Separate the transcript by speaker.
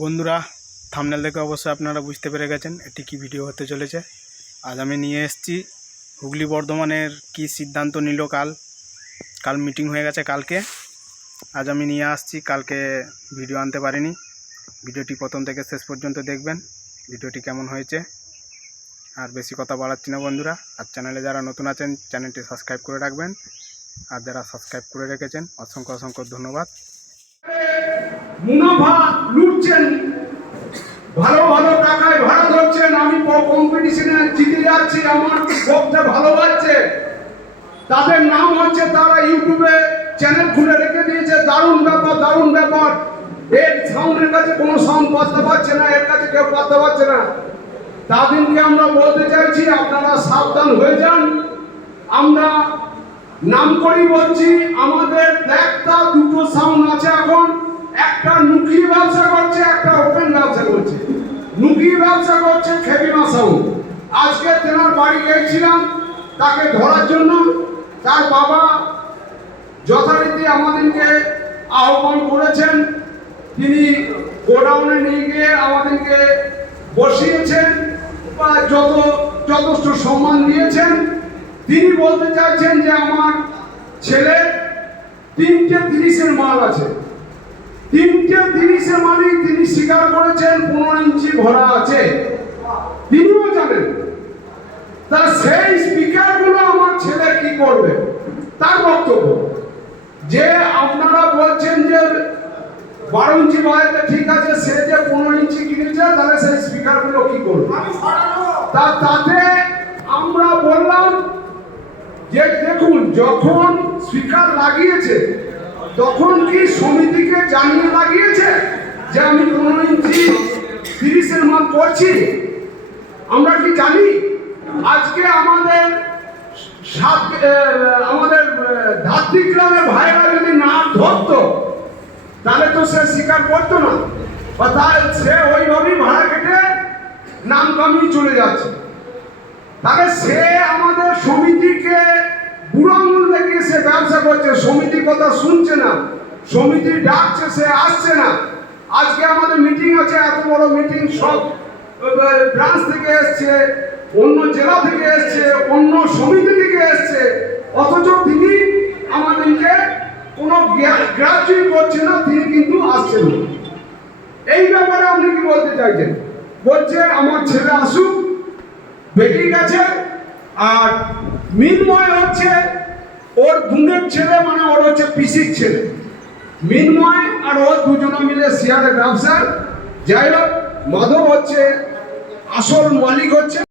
Speaker 1: বন্ধুরা থামনেল দেখে অবশ্যই আপনারা বুঝতে পেরে গেছেন এটি কি ভিডিও হতে চলেছে। আজ আমি নিয়ে এসেছি হুগলি বর্ধমানের কি সিদ্ধান্ত নিল কাল। কাল মিটিং হয়ে গেছে কালকে। আজ আমি নিয়ে আসছি, কালকে ভিডিও আনতে পারিনি। ভিডিওটি প্রথম থেকে শেষ পর্যন্ত দেখবেন, ভিডিওটি কেমন হয়েছে। আর বেশি কথা বাড়াচ্ছি না বন্ধুরা, আর চ্যানেলে যারা নতুন আছেন চ্যানেলটি সাবস্ক্রাইব করে রাখবেন। আর যারা সাবস্ক্রাইব করে রেখেছেন, অসংখ্য অসংখ্য ধন্যবাদ।
Speaker 2: মুনাফা লুটছেন, ভালো ভালো টাকায় ভাড়া ধরছেন, আমি কম্পিটিশনে জিতে যাচ্ছি, আমার বক্তা ভালো পাচ্ছে। তাদের নাম হচ্ছে তারা ইউটিউবে চ্যানেল খুলে রেখে দিয়েছে, দারুণ ব্যাপার দারুণ ব্যাপার। এর সাউন্ডের কাছে কোনো সাউন্ড পাচ্ছে পারছে না, এর কাছে কেউ পাচ্ছে পারছে না। তাদেরকে আমরা বলতে চাইছি, আপনারা সাবধান হয়ে যান। আমরা নাম করেই বলছি আমাদের একটা, দুটো একটা নুকিয়ে ব্যবসা করছে, একটা ওপেন ব্যবসা করছে। নুকিয়ে ব্যবসা করছে খেবিমা সাউন্ড আজকে তেনার বাড়ি গিয়েছিলাম তাকে ধরার জন্য। তার বাবা যথারীতি আমাদেরকে আহ্বান করেছেন। তিনি গোডাউনে নিয়ে গিয়ে আমাদেরকে বসিয়েছেন, বা যত, যথেষ্ট সম্মান দিয়েছেন। তিনি বলতে চাইছেন যে, আমার ছেলে তিনটে তিরিশের মাল আছে। তিনটে তিরিশের মালিক তিনি স্বীকার করেছেন পনেরো ইঞ্চি ভরা আছে। তিনিও জানেন তা সেই স্পিকারগুলো আমার ছেলে কি করবে? তার বক্তব্য। যে আপনারা বলছেন যে বারো ইঞ্চি বাড়াইতে ঠিক আছে সে যে পনেরো ইঞ্চি কিনেছে তাহলে সেই স্পিকারগুলো কি করবে? তা তাতে আমরা বললাম যে দেখুন যখন স্পিকার লাগিয়েছে তখন কি সমিতিকে জানিয়ে লাগিয়েছে যে আমি পনেরো ইঞ্চি তিরিশের মাল করছি? আমরা কি জানি? আজকে আমাদের সাত আমাদের ধাত্রী গ্রামের ভাইরা যদি না ধরতো, তাহলে তো সে স্বীকার করতো না। বা তার সে ওইভাবেই ভাড়া কেটে নাম কামিয়ে চলে যাচ্ছে। তাহলে সে আমাদের সমিতিকে বুড়ো আঙুল দেখিয়ে সে ব্যবসা করছে, সমিতির কথা শুনছে না, সমিতি ডাকছে, সে আসছে না। আজকে আমাদের মিটিং আছে, এত বড় মিটিং সব ব্রাঞ্চ থেকে এসছে, অন্য জেলা থেকে এসছে, অন্য সমিতি থেকে এসছে। অথচ তিনি আমাদেরকে কোনো গ্রাহ্যই করছে না, তিনি কিন্তু আসছেন না। এই ব্যাপারে আপনি কি বলতে চাইছেন? বলছে, আমার ছেলে আসুক, বেরিয়ে গেছে, আর মিনময় হচ্ছে ওর বোনের ছেলে মানে ওর হচ্ছে পিসির ছেলে। মিনময় আর ওর দুজনে মিলে শেয়ারের ব্যবসা। যাই হোক, মাধব হচ্ছে আসল মালিক হচ্ছে।